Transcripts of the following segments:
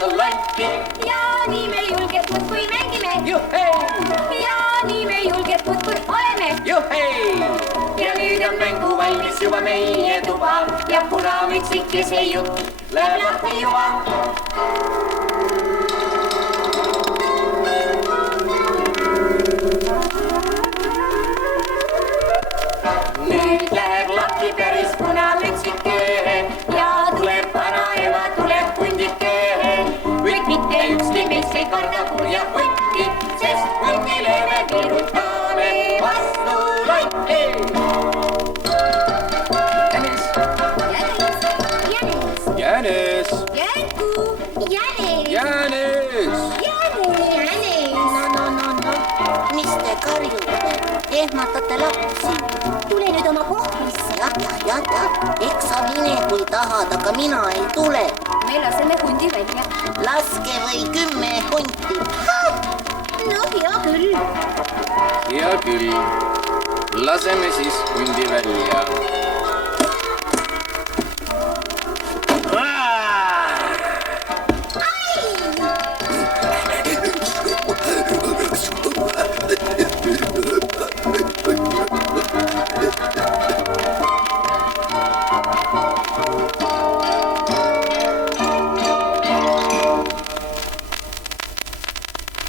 vastu lonti. ja nii me julgelt muudkui mängime. Juhhei! ja nii me julgelt muudkui oleme. Juhhei! Ja nüüd on mängu valmis juba meie tuba ja punamütsikese jutt läheb lahti juba. Nüüd läheb lahti päris punamütsike ja tuleb vanaema, tuleb hundike. Kuid mitte ükski meist ei karda kurja hundi, sest hundile me virutame vastu lonti. Jänes! Jänku! Jänes! Jänes! Jänes! No, mis te karjute? Ehmatate lapsi. Tule nüüd oma kohvisse. jah, eks sa mine kui tahad, aga mina ei tule. Me laseme hundi välja. Laske või 10 hunti. No hea küll. Hea küll. Laseme siis hundi välja.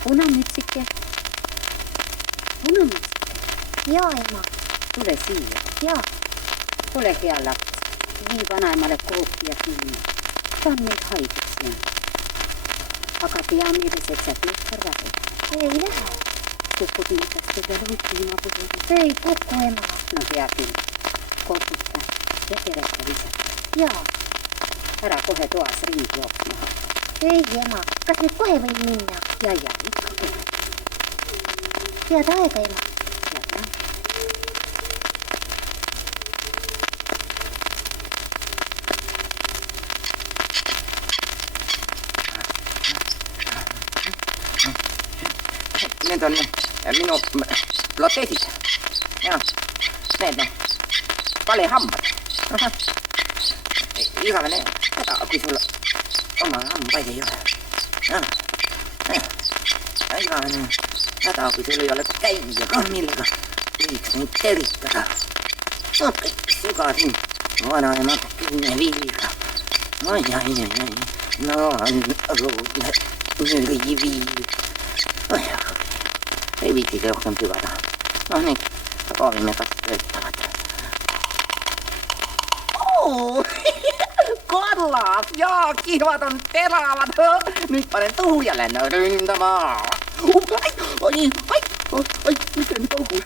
Punamütsike. Jaa, ema. Tule siia. Jaa. Ole hea laps. Vii vanaemale kooki ja kinni. Ta on meid haigeks jäänud. Aga pea meeles, et sa teed kõrvaga. Ei lähe. Kukud niisast peale hutiima puhul. Ei kuku, ema. No hea küll. Koputa ja tereta visata. Jaa. Ära kohe toas ringi jooksma hakka. Ei, ema. Kas nüüd kohe võin minna? Ja, ikka kohe. Head aega, ema. Head aega. Need on minu proteesid. Ja, need valehambad. Igavene häda, kui sul oma hambaid ei ole. Igavene häda, kui sul ei ole käia kah, millega võiks neid teritada. No kõik sügasin vanaema 10 viiliga. Ai. No on viil. Ei viitigi rohkem sügada. No nüüd proovime, kas töötavad. Korlas! Jaa, kihvad on teravad. Nüüd panen tuhu ja lähen ründama. Ai, mitte nüüd augu.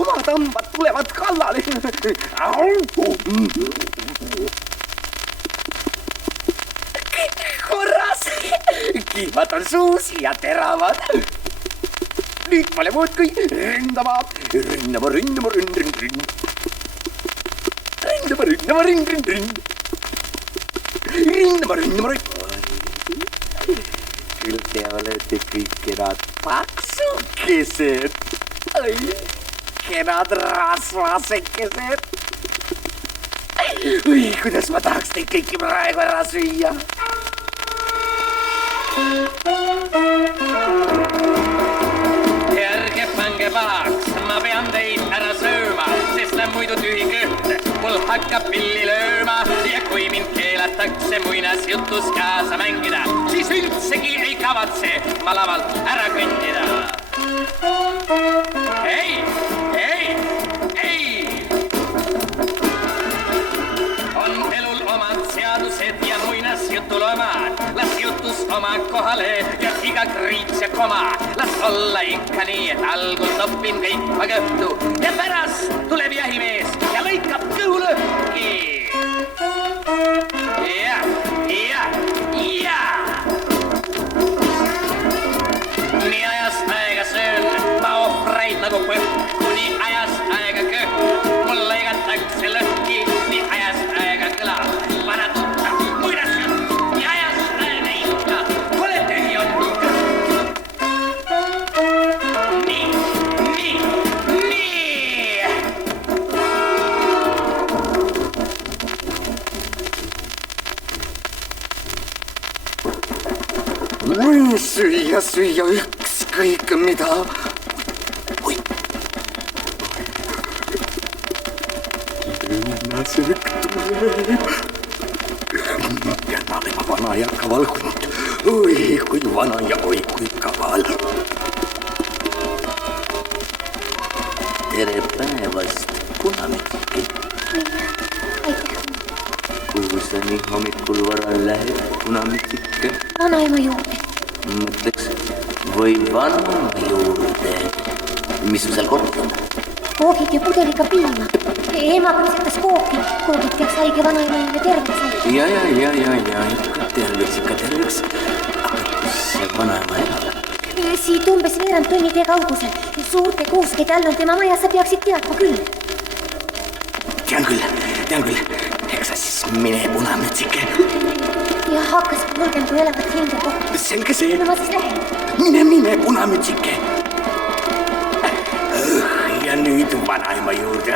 Oma tambad tulevad kallale. Korras! Kihvad on suusi ja teravad. Nüüd pole muud kui ründama. Ründama. Küll te olete kõik kenad paksukesed. Kenad rasvasekesed. Oi, kuidas ma tahaks teid kõiki praegu ära süüa. Ärge pange pahaks, ma pean teid ära sööma, sest on muidu tühi kõht, mul hakkab pilli lööma ja kui mind keelatakse muinasjutus kaasa mängida, siis üldsegi ei kavatse ma lavalt ära kõndida. Ei! On elul omad seadused ja muinasjutul omad, las jutus oma kohale ja iga kriits ja koma, las olla ikka nii, et algul toppin kõik ma kõhtu ja pärast tuleb jahimees ja lõikab kõhu lõhki. Ja. Nii ajast aega söön ma ohvreid nagu põht, kuni ajast aega kõht, mul lõigatakse lõhki, nii ajast aega kõlab vana tuttav muinasjutt, nii ajast aega ikka kole tühi on kõht. Nii. ja süüa ükskõik mida. Oi. Lõunasöök tuleb. Pean olema vana ja kaval hunt. Oi, kui vana ja oi, kui kaval. Tere päevast, punametsike. Aitäh. Kuhu sa nii hommikul vara lähed, punametsike? Vanaema juurde. Mõtleks, või vanaema juurde. Mis sul seal korras on? Koogid ja pudeliga piima. Ema kusetas kooki. Koogid peaks haige vanaema juurde terveks saada. Ja, ikka terveks. Aga kus see vanaema elab? Siit umbes veerand tunni tee kaugusel. Suurte kuuskede all on tema maja, sa peaksid teadma küll. Tean küll. Eks sa siis mine, punametsike. Ja hakkas julgem, kui elavat hinde kokku. Selge see. No ma siis lähen. Mine, punametsike. Ja nüüd vanaema juurde.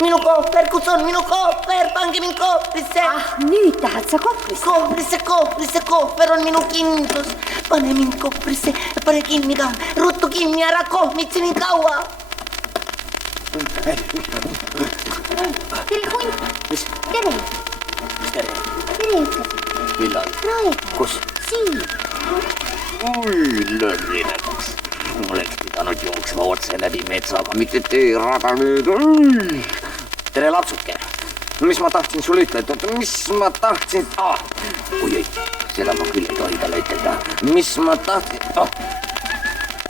Minu kohver, kus on minu kohver? Pange mind kohvrisse. Nüüd tahad sa kohvrisse? Kohvrisse, kohver on minu kindlus. Pane mind kohvrisse, pane kinni ka. Ruttu kinni, ära kohmitsi nii kaua. Tere, hunt. Tere. Mis tere? Tere ütlesid. Millal? Praegu. Kus? Siin. Oi, lörrineks. Oleks pidanud jooksma otse läbi metsaga, mitte teerada nüüd. Tere, lapsuke. Mis ma tahtsin sulle ütelda? Oi, seda ma küll ei tohi talle ütelda. Mis ma tahtsin?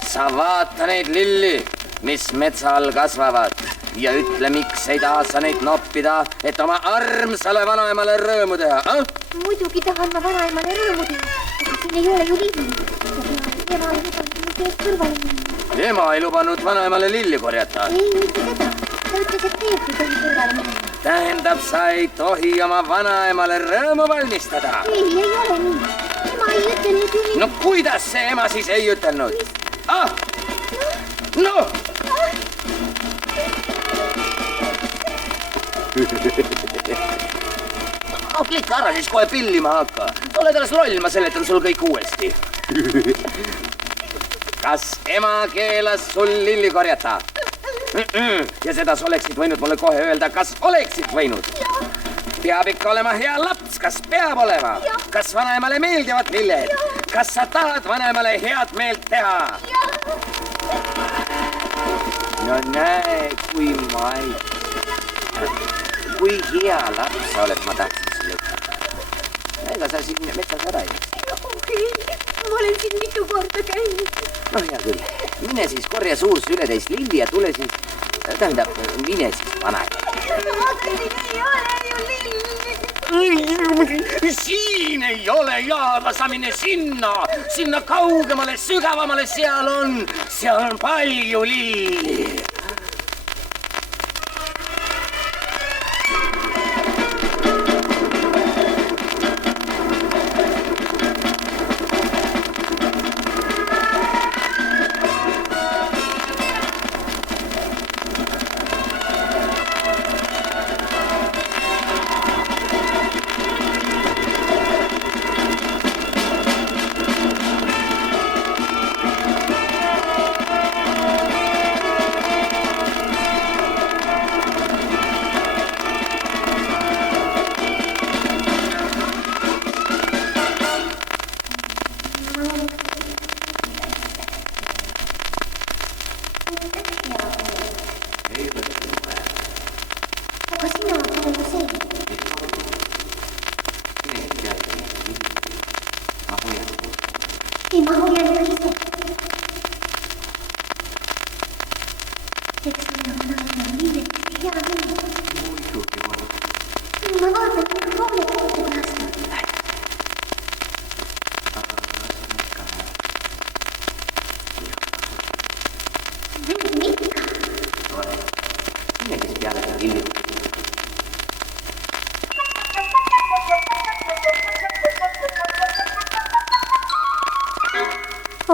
Sa vaata neid lilli, mis metsa all kasvavad. Ja ütle, miks ei taha sa neid noppida, et oma armsale vanaemale rõõmu teha, Muidugi tahan ma vanaemale rõõmu teha. Aga siin ei ole ju lilli. Ema ei lubanud mu teest kõrvale minna. Ema ei lubanud vanaemale lilli korjata. Ei, mitte seda. Ta ütles, et teed ei tohi kõrvale minna. Tähendab, sa ei tohi oma vanaemale rõõmu valmistada. Ei ole nii. Ema ei ütelnud ju nii. No kuidas see ema siis ei ütelnud? No! Klikka ära, siis kohe pillima hakka. Oled alles loll, ma seletan sul kõik uuesti. Kas ema keelas sul lilli korjata? Ja seda sa oleksid võinud mulle kohe öelda, kas oleksid võinud? Peab ikka olema hea laps, kas peab olema? Kas vanaemale meeldivad lilled? Kas sa tahad vanaemale head meelt teha? No näe, kui hea laps sa oled, ma tahtsin sulle ütelda. Ega sa siin metsas ära ei läks. Ma olen siin mitu korda käinud. No hea küll, mine siis korja suur sületäis lilli ja tule siis, tähendab, mine siis vanaema. Aga siin ei ole ju lilli. Siin ei ole jaada, sa mine sinna kaugemale, sügavamale, seal on palju lilli.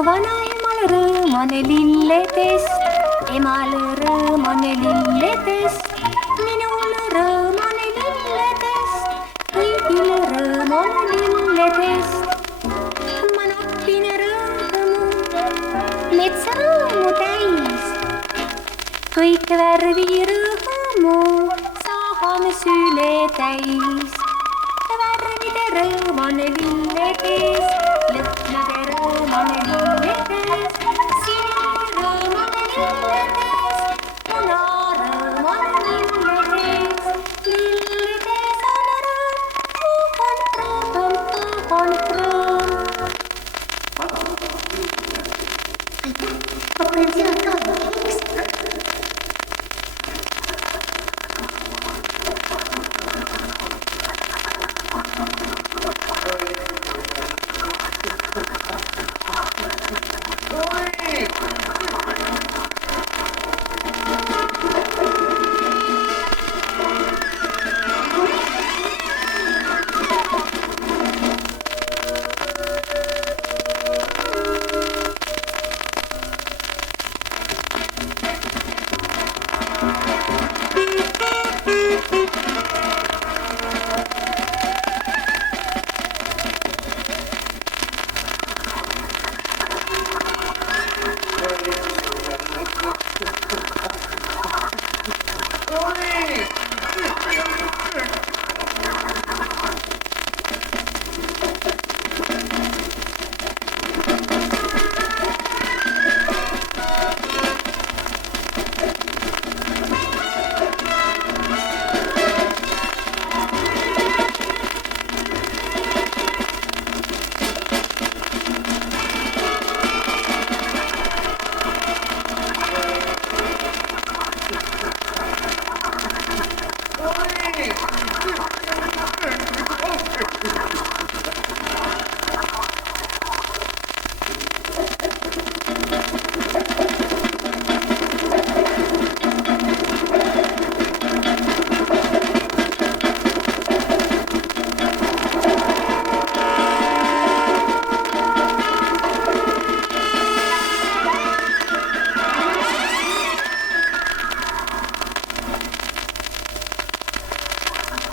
vanaemal rõõm on lilledest, emal rõõm on lilledest, minul rõõm on lilledest, kõigil rõõm on lilledest. ma napin rõõmu, metsa rõõmu täis, kõik värvi rõõmu saame süle täis. värvide rõõm on